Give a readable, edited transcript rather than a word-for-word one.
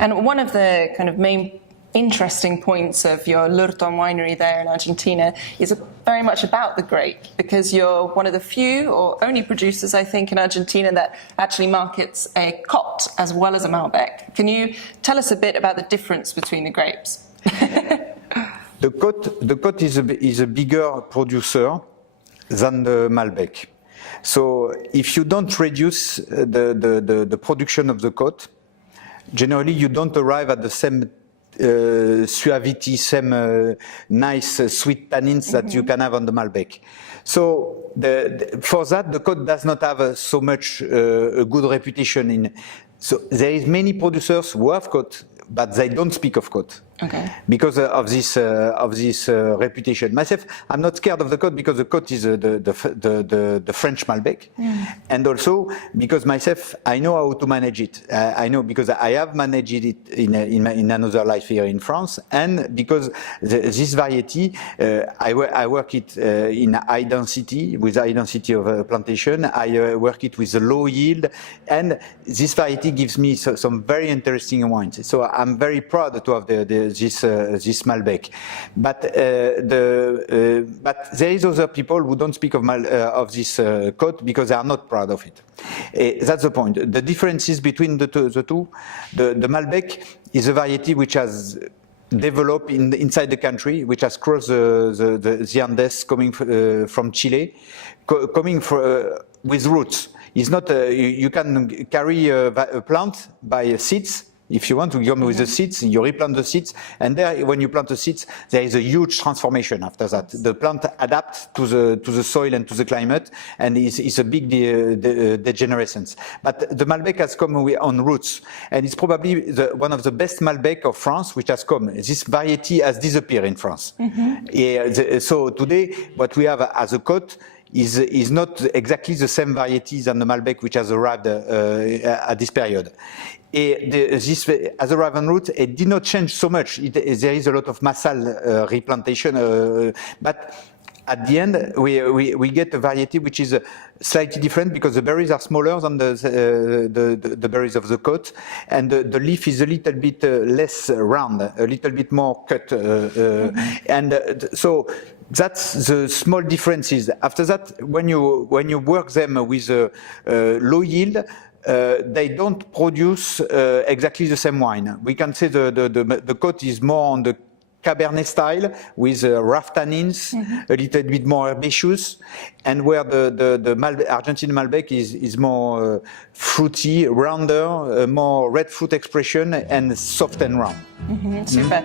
And one of the kind of main interesting points of your Lurton winery there in Argentina is very much about the grape, because you're one of the few or only producers, I think, in Argentina that actually markets a Cot as well as a Malbec. Can you tell us a bit about the difference between the grapes? The Cot is a bigger producer than the Malbec. So if you don't reduce the production of the Cot, generally you don't arrive at the same suavity, same nice sweet tannins that you can have on the Malbec. So for that, the Cot does not have so much a good reputation. So there is many producers who have Cot, but they don't speak of Cot. Okay. Because of this reputation. Myself, I'm not scared of the Cot because the Cot is the French Malbec, and also because myself, I know how to manage it. I know because I have managed it in another life here in France, and because this variety, I work it in high density with high density of plantation. I work it with a low yield, and this variety gives me some very interesting wines. So I'm very proud to have this Malbec, but there is other people who don't speak of this Cot because they are not proud of it. That's the point. The differences between the two, the Malbec is a variety which has developed inside the country, which has crossed the Andes, coming from Chile, coming with roots. It's not you can carry a plant by seeds. If you want to go with the seeds, you replant the seeds, and there, when you plant the seeds, there is a huge transformation after that. The plant adapts to the soil and to the climate, and it's a big degenerescence. But the Malbec has come on roots, and it's probably one of the best Malbec of France which has come. This variety has disappeared in France. So today, what we have as a Cot is not exactly the same variety than the Malbec which has arrived at this period. This has arrived en route. It did not change so much. There is a lot of massal replantation, but at the end we get a variety which is slightly different because the berries are smaller than the berries of the Cot, and the leaf is a little bit less round, a little bit more cut, and so that's the small differences. After that, when you work them with low yield, they don't produce exactly the same wine. We can say the Cot is more on the Cabernet style with rough tannins, a little bit more herbaceous, and where the Argentine Malbec is more fruity, rounder, more red fruit expression, and soft and round. Super.